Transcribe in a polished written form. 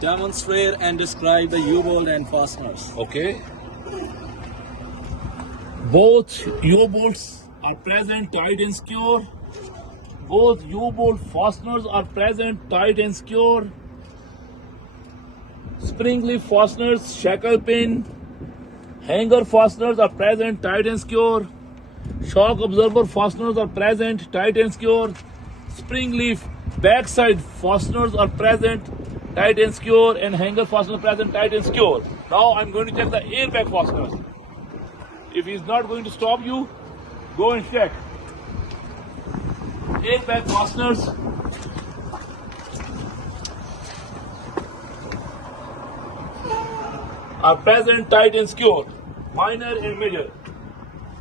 Demonstrate and describe the U-bolt and fasteners. Okay. Both U-bolts are present, tight and secure. Both U-bolt fasteners are present, tight and secure. Spring leaf fasteners, shackle pin, hanger fasteners are present, tight and secure. Shock absorber fasteners are present, tight and secure. Spring leaf backside fasteners are present, tight and secure, and hanger fasteners present, tight and secure. Now I'm going to check the airbag fasteners. If he's not going to stop you, go and check. Airbag fasteners are present, tight and secure, minor and major.